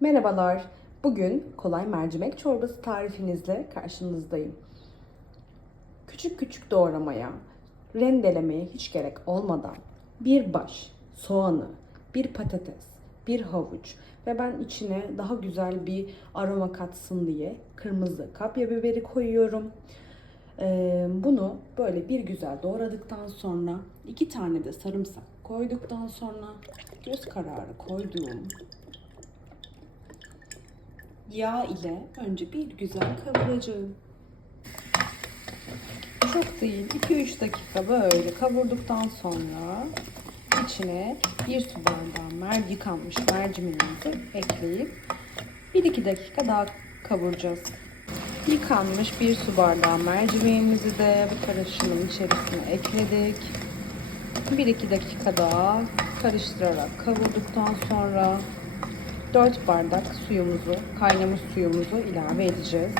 Merhabalar. Bugün kolay mercimek çorbası tarifinizle karşınızdayım. Küçük küçük doğramaya, rendelemeye hiç gerek olmadan bir baş soğanı, bir patates, bir havuç ve ben içine daha güzel bir aroma katsın diye kırmızı kapya biberi koyuyorum. Bunu böyle bir güzel doğradıktan sonra iki tane de sarımsak koyduktan sonra göz kararı koyduğum yağ ile önce bir güzel kavuracağım. Çok değil 2-3 dakika böyle kavurduktan sonra içine bir su bardağı mer yıkanmış mercimeğimizi ekleyip 1-2 dakika daha kavuracağız. Yıkanmış bir su bardağı mercimeğimizi de bu karışımın içerisine ekledik. 1-2 dakika daha karıştırarak kavurduktan sonra 4 bardak suyumuzu, kaynamış suyumuzu ilave edeceğiz.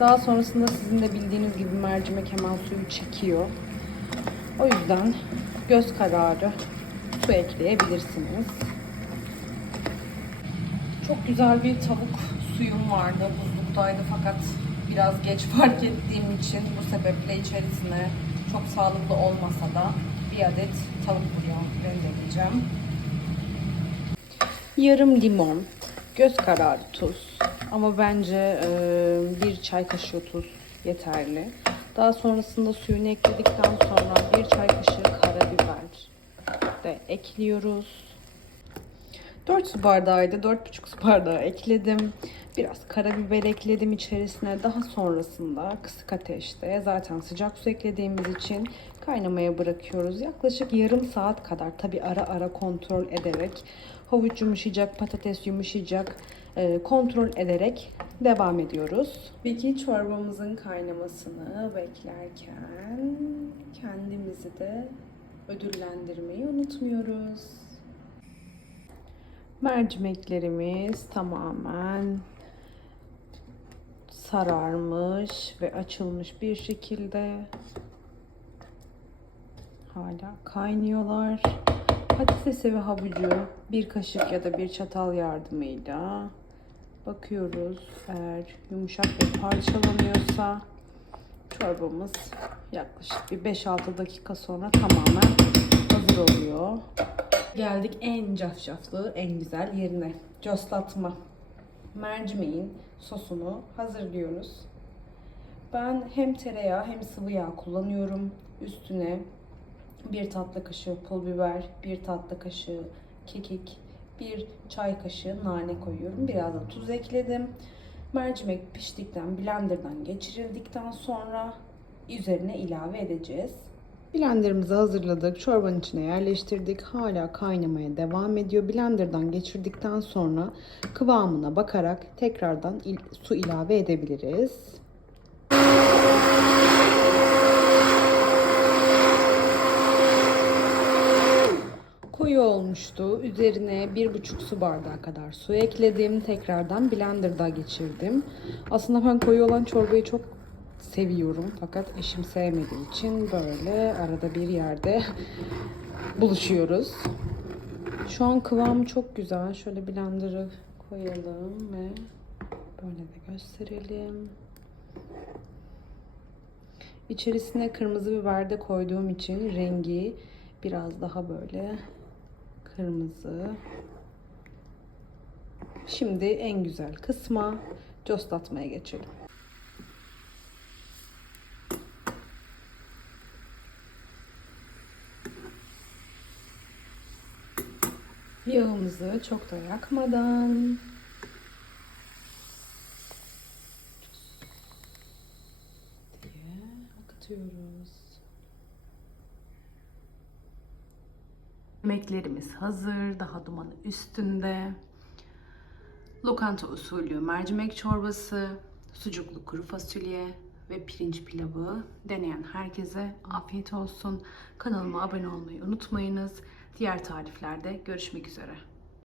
Daha sonrasında sizin de bildiğiniz gibi mercimek hemen suyu çekiyor. O yüzden göz kararı su ekleyebilirsiniz. Çok güzel bir tavuk suyum vardı. Buzluktaydı fakat biraz geç fark ettiğim için bu sebeple içerisine çok sağlıklı olmasa da bir adet tavuk bulyon rendeleyeceğim. Yarım limon, göz kararı tuz ama bence e, bir çay kaşığı tuz yeterli. Daha sonrasında suyunu ekledikten sonra bir çay kaşığı karabiber de ekliyoruz. 4 su bardağıydı. 4,5 su bardağı ekledim. Biraz karabiber ekledim içerisine. Daha sonrasında kısık ateşte zaten sıcak su eklediğimiz için kaynamaya bırakıyoruz. Yaklaşık yarım saat kadar tabi ara ara kontrol ederek havuç yumuşayacak, patates yumuşayacak e, kontrol ederek devam ediyoruz. Peki çorbamızın kaynamasını beklerken kendimizi de ödüllendirmeyi unutmuyoruz. Mercimeklerimiz tamamen sararmış ve açılmış bir şekilde hala kaynıyorlar. Patatesi ve havucu bir kaşık ya da bir çatal yardımıyla bakıyoruz. Eğer yumuşak ve parçalanıyorsa çorbamız yaklaşık bir 5-6 dakika sonra tamamen hazır oluyor. Geldik en cafcaflı, en güzel yerine. Coslatma. Mercimeğin sosunu hazırlıyoruz. Ben hem tereyağı hem sıvı yağ kullanıyorum. Üstüne bir tatlı kaşığı pul biber, bir tatlı kaşığı kekik, bir çay kaşığı nane koyuyorum. Biraz da tuz ekledim. Mercimek piştikten, blenderdan geçirildikten sonra üzerine ilave edeceğiz. Blenderımızı hazırladık. Çorbanın içine yerleştirdik. Hala kaynamaya devam ediyor. Blenderdan geçirdikten sonra kıvamına bakarak tekrardan il- su ilave edebiliriz. Koyu olmuştu. Üzerine bir buçuk su bardağı kadar su ekledim. Tekrardan blenderda geçirdim. Aslında ben koyu olan çorbayı çok seviyorum. Fakat eşim sevmediği için böyle arada bir yerde buluşuyoruz. Şu an kıvamı çok güzel. Şöyle blenderı koyalım ve böyle de gösterelim. İçerisine kırmızı biber de koyduğum için rengi biraz daha böyle kırmızı. Şimdi en güzel kısma coslatmaya geçelim. Yağımızı çok da yakmadan diye akıtıyoruz. Yemeklerimiz hazır. Daha dumanı üstünde. Lokanta usulü mercimek çorbası, sucuklu kuru fasulye ve pirinç pilavı deneyen herkese afiyet olsun. Kanalıma abone olmayı unutmayınız. Diğer tariflerde görüşmek üzere.